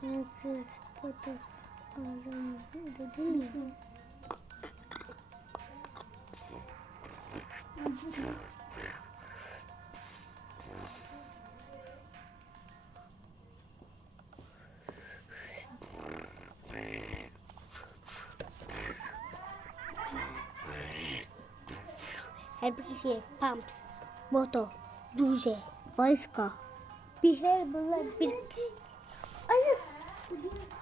Sensiz kötü adam dedim ya. Her bir kişiye pumps, moto, duze, vaiska. Bir her bunlar bir kişi. Ay, Mm-hmm.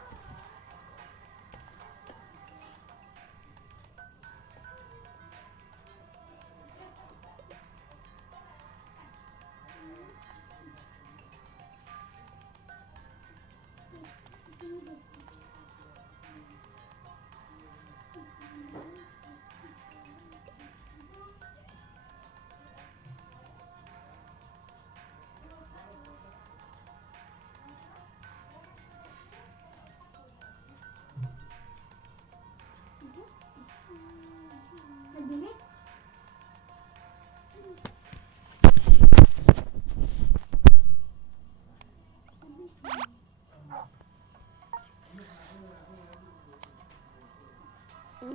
Yok.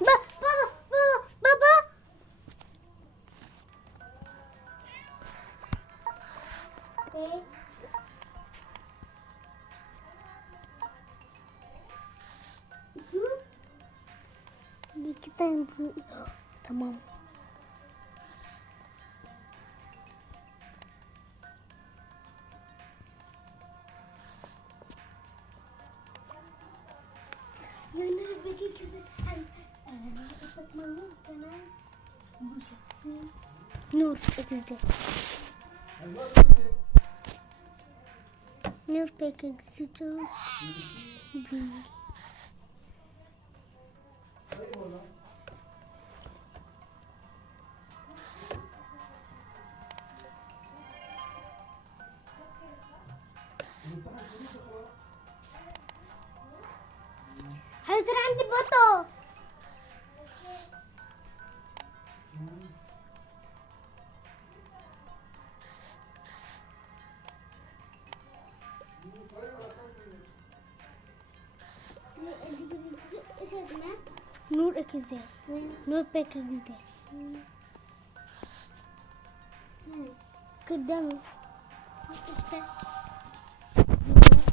Ba baba baba baba. Şu iki tane. Tamam. Peki kızı hem ısıtmalı genel Nur ikizde. Nur peki ikisi çok güzel. Nur pek güzel. Kıdem. İşte.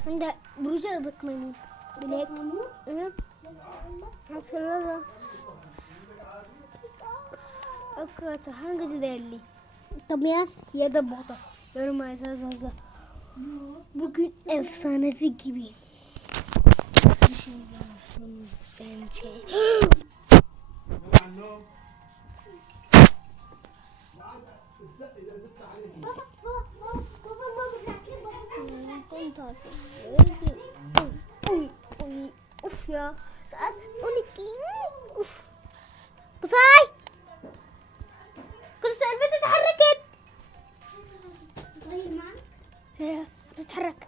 Hem de buruca bakmayın. Bilek. Evet. Hatırlama. Akıllı hangisi değerli? Tabiat ya da bota. Yorum yazarız hızlı. Bugün efsanesi gibi. Bir şey yapıyorsunuz bence. uf ya. Saat 12. Uf. Kuzey. كنت البنت اتحركت طيب معك؟ لا بتتحرك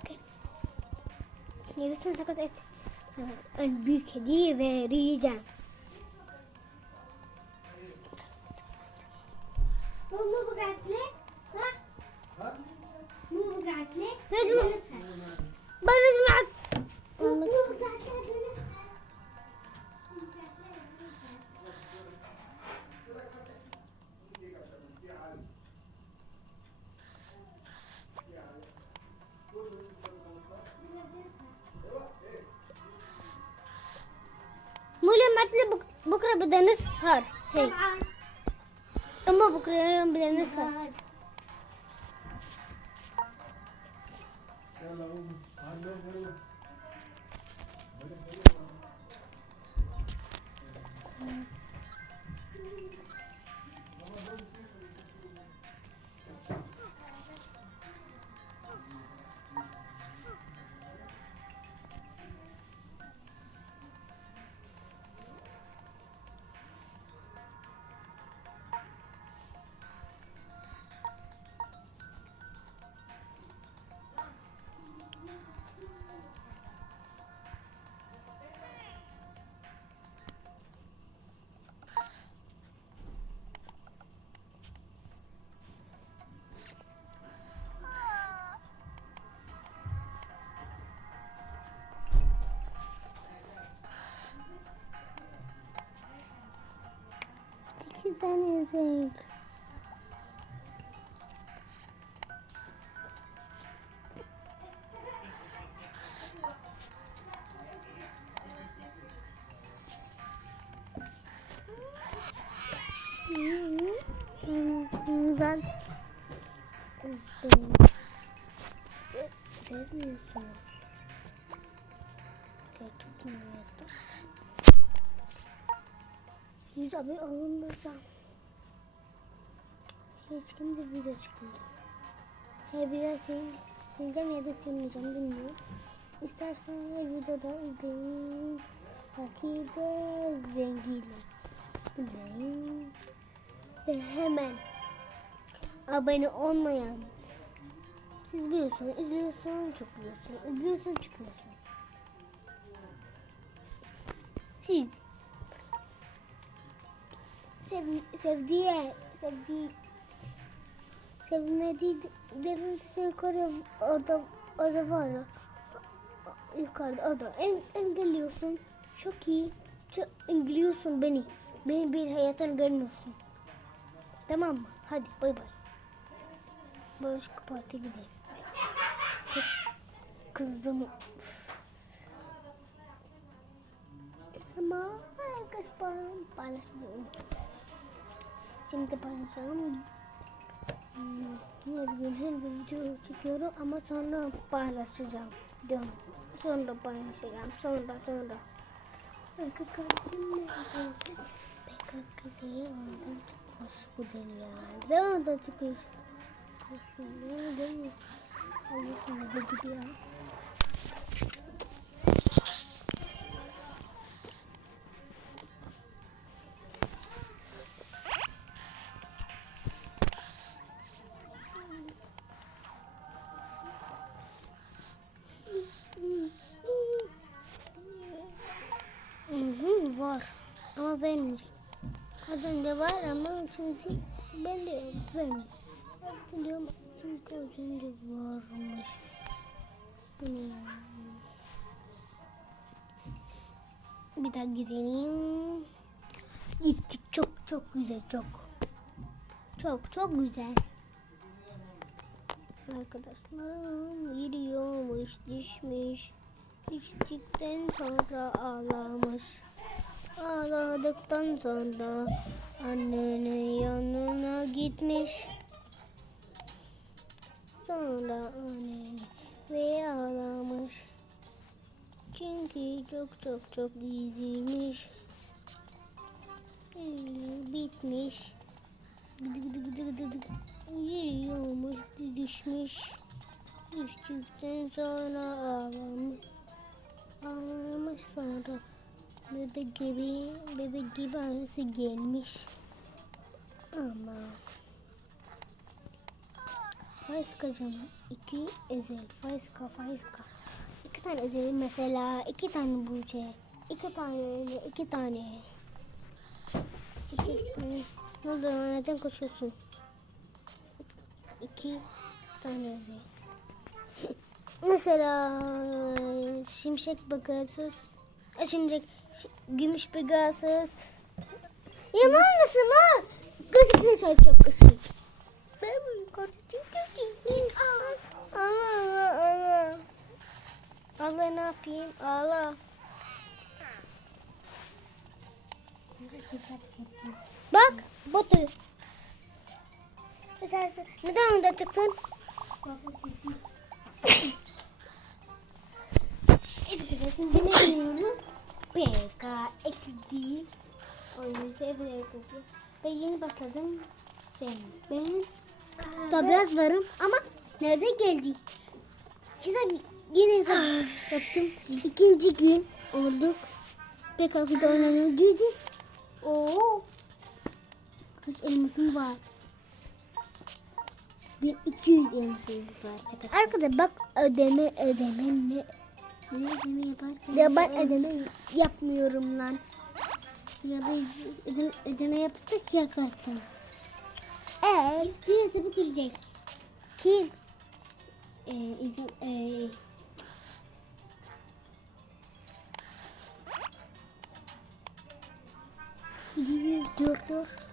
يعني بس انت كنت البيك دي تطلع بك- بكره بدنا نسهر هيك اما بكره اليوم بدنا نسهر Thank you. Sen ezik. Kendisinden üzgünüm. Se sevmiyorsun. Gerçekten yaptım. Yüz abi alınmasam. Hiç kimse video çıkmadı. Her video sil, sileceğim ya da silmeyeceğim bilmiyorum. İstersen videoda izleyin. Fakirde zengiyle. Zengin. Ve hemen abone olmayan siz biliyorsunuz, izliyorsun, çıkıyorsun, izliyorsun, çıkıyorsun. Siz sev, sevdiği, sevdiği, sevmediği devletisi yukarı orada, orada var yukarıda orada en, engelliyorsun. Çok iyi, çok engelliyorsun beni. Beni bir hayatını görmüyorsun. Tamam mı? Hadi bay bay. Başka parti gidelim. Çok kızdım. Ama herkes paylaşmıyor. Şimdi paylaşalım. Hmm, Her gün her gün video çekiyorum ama sonra paylaşacağım. Diyorum. Sonra paylaşacağım. Sonra sonra. Arka kardeşim ne yapacak? Pek kızıyı oradan çıkmış bu dünya. Oradan çıkmış. Da gidiyor. Ama vermeyeceğim. Az önce var ama şimdi ben de vermeyeceğim. Diyorum çünkü az önce varmış. Hmm. Bir daha gidelim. Gittik çok çok güzel çok. Çok çok güzel. Arkadaşlarım yürüyormuş düşmüş. Düştükten sonra ağlamış. Ağladıktan sonra annenin yanına gitmiş. Sonra annenin ve ağlamış. Çünkü çok çok çok. Ee, Bitmiş. Gıdı gıdı gıdı gıdı gıdı. Yürüyormuş, düşmüş. Düştükten sonra ağlamış. Ağlamış sonra bebek gibi, bebek gibi annesi gelmiş. Ama Faiska canım. iki ezel. Faiska, faiska. İki tane ezel mesela. iki tane buce. iki tane, iki tane. İki tane. Ne oldu? Neden koşuyorsun? İki tane ezel. Mesela şimşek Pegasus, e, şimşek ş- gümüş Pegasus. Yaman mısın lan? Gözükse söyle çok kısık. Ben Allah Allah. Allah ne yapayım? Allah. Bak botu. Neden orada çıktın? Evet, şimdi ne biliyorum? PK, XD, oyunu seviyorum. Ben yeni başladım. Ben, ben da biraz varım ama nerede geldi? Hesap, yine hesap yaptım. İkinci gün olduk. PK'da oynamaya girdik. Oo. Kaç elmasım var? Bir 200 elmasım var. Arkada bak ödeme ödeme ne? Ya ben ödeme yapmıyorum lan. Ya biz ödeme, ödeme yaptık ya karttan. Eee sırası bu girecek. Kim? Ee, izin, ee, Dur dur.